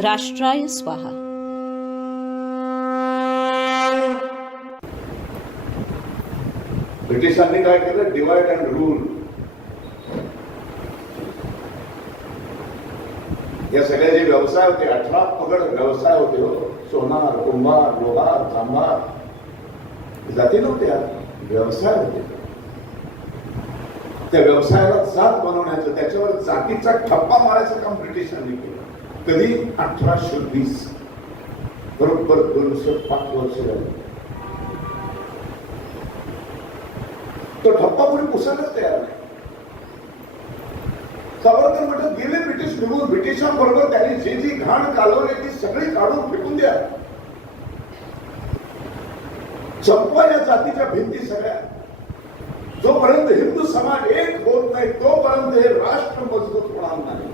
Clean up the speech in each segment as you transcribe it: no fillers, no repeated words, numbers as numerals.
राष्ट्राय स्वाहा. ब्रिटिशांनी काय केलं? Divide and rule. या सगळे जे व्यवसाय होते, 18 पगड व्यवसाय होते हो. सोनार, कुंभार, लोहार, तांबार, जाती नव्हत्या, व्यवसाय होते. त्या व्यवसायाला जात बनवण्याचं, त्याच्यावर जातीचा ठप्पा मारायचं काम ब्रिटिशांनी केलं. कधी? 1820, बरोबर 205 वर्ष झाली. तो ठप्पा कोणी पुसायलाच तयार नाही. सावरकर म्हणतात गेले ब्रिटिश निघून, ब्रिटिशांबरोबर त्यांनी जी जी घाण कालवली ती सगळी काढून फेकून द्या. संपवा या जातीच्या भिंती सगळ्या. जोपर्यंत हिंदू समाज एक होत नाही तोपर्यंत हे राष्ट्र मजबूत होणार नाही.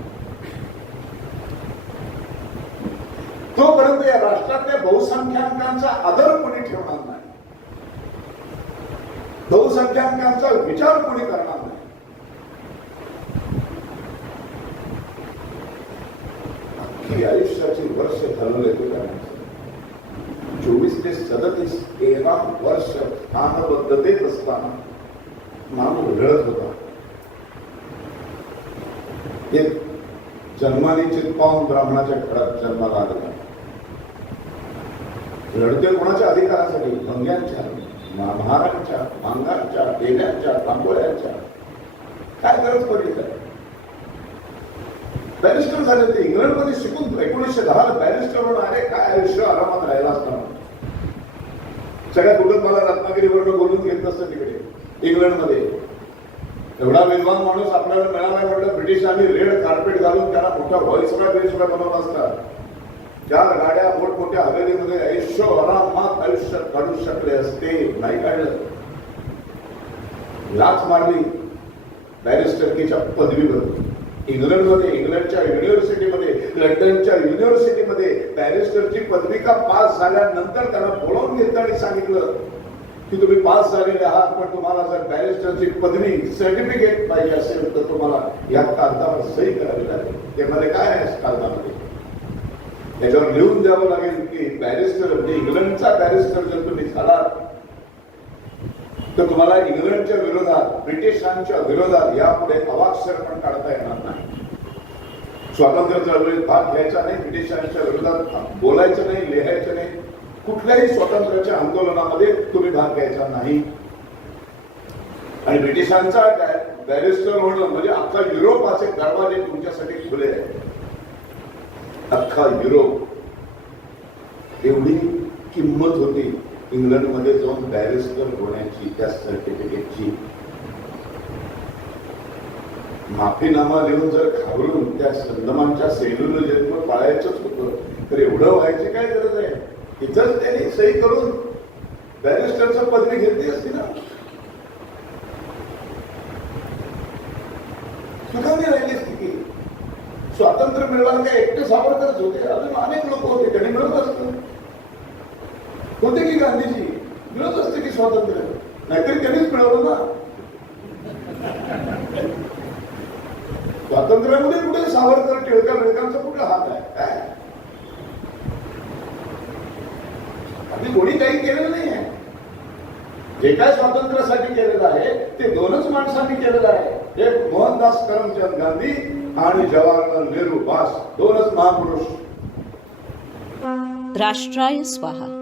तोपर्यंत या राष्ट्रातल्या बहुसंख्याकांचा आदर कोणी ठेवणार नाही. बहुसंख्याकांचा विचार कोणी करणार नाही. अख्खी आयुष्याची वर्ष ठरवले ते करायचं. 24 ते 37 13 वर्ष स्थानबद्धतेत असताना माणूस रडत होता. एक जन्माने चित्पावून ब्राह्मणाच्या घरात जन्माला आला. रडते कोणाच्या अधिकारासाठी? भंग्यांच्या, महाराजांच्या, मांगांच्या, टेन्यांच्या, तांबोळ्यांच्या. काय गरज पडली काय? बॅरिस्टर झाले ते. इंग्लंडमध्ये शिकून 1910 बॅरिस्टर म्हणून आले. काय आयुष्य आरामात राहिला असताना सगळ्या कुटुंबाला रत्नागिरीवरून बोलून घेतलं असतं तिकडे इंग्लंडमध्ये. एवढा विद्वान माणूस आपल्याला मिळाला म्हटलं ब्रिटिशांनी रेड कार्पेट घालून त्याला मोठा व्हॉइसरॉय बिरिसरॉय बनवला असता. 4 गाड्या मोठमोठ्या हवेलीमध्ये आयुष्य आरामात आयुष्य काढू शकले असते. नाही काढलं. लाच मारली बॅरिस्टरकीच्या पदवीवर. इंग्लंडमध्ये, इंग्लंडच्या युनिव्हर्सिटीमध्ये, लंडनच्या युनिव्हर्सिटीमध्ये बॅरिस्टरची पदविका पास झाल्यानंतर त्यांना बोलावून घेतलं आणि सांगितलं की तुम्ही पास झालेले आहात, पण तुम्हाला जर बॅरिस्टरची पदवी सर्टिफिकेट पाहिजे असेल तर तुम्हाला या कागदावर सही करावी लागेल. त्यामध्ये काय आहे कागदामध्ये? त्याच्यावर लिहून द्यावं लागेल की बॅरिस्टर म्हणजे इंग्लंडचा बॅरिस्टर जर तुम्ही झालात तर तुम्हाला इंग्लंडच्या विरोधात, ब्रिटिशांच्या विरोधात यापुढे अवाक्षर पण काढता येणार नाही. स्वातंत्र्य चळवळीत भाग घ्यायचा नाही, ब्रिटिशांच्या विरोधात बोलायचं नाही, लिहायचं नाही. कुठल्याही स्वातंत्र्याच्या आंदोलनामध्ये तुम्ही भाग घ्यायचा नाही. आणि ब्रिटिशांचा बॅरिस्टर होणं म्हणजे अख्खा युरोपाचे दरवाजे तुमच्यासाठी खुले आहेत. अख्खा युरोप. एवढी किंमत होती इंग्लंडमध्ये जाऊन बॅरिस्टर होण्याची, त्या सर्टिफिकेटची. माफीनामा लिहून जर खावरून त्या संदमांच्या सेलूला जन्म पाळायचंच होतं तर एवढं व्हायची काय गरज आहे? इथंच त्यांनी सही करून बॅरिस्टरची पदवी घेतली असती ना. सुखाने राहिली असती की. स्वातंत्र्य मिळवायला काय एकटे सावरकरच होते? अजून अनेक लोक होते, त्यांनी मिळवत असतं. होते की गांधीजी मिळत असते की स्वातंत्र्य? नाहीतरी त्यांनीच मिळवलं ना. स्वातंत्र्यामध्ये कुठे सावरकर, टिळका बिळकांचा कुठे हात आहे? काय आम्ही कोणी काही केलेलं नाही आहे. जे काय स्वातंत्र्यासाठी केलेलं आहे ते 2च माणसांनी केलेलं आहे. एक मोहनदास करमचंद गांधी आणि जवाहरलाल नेहरू. बास, 2च महापुरुष. राष्ट्राय स्वाहा.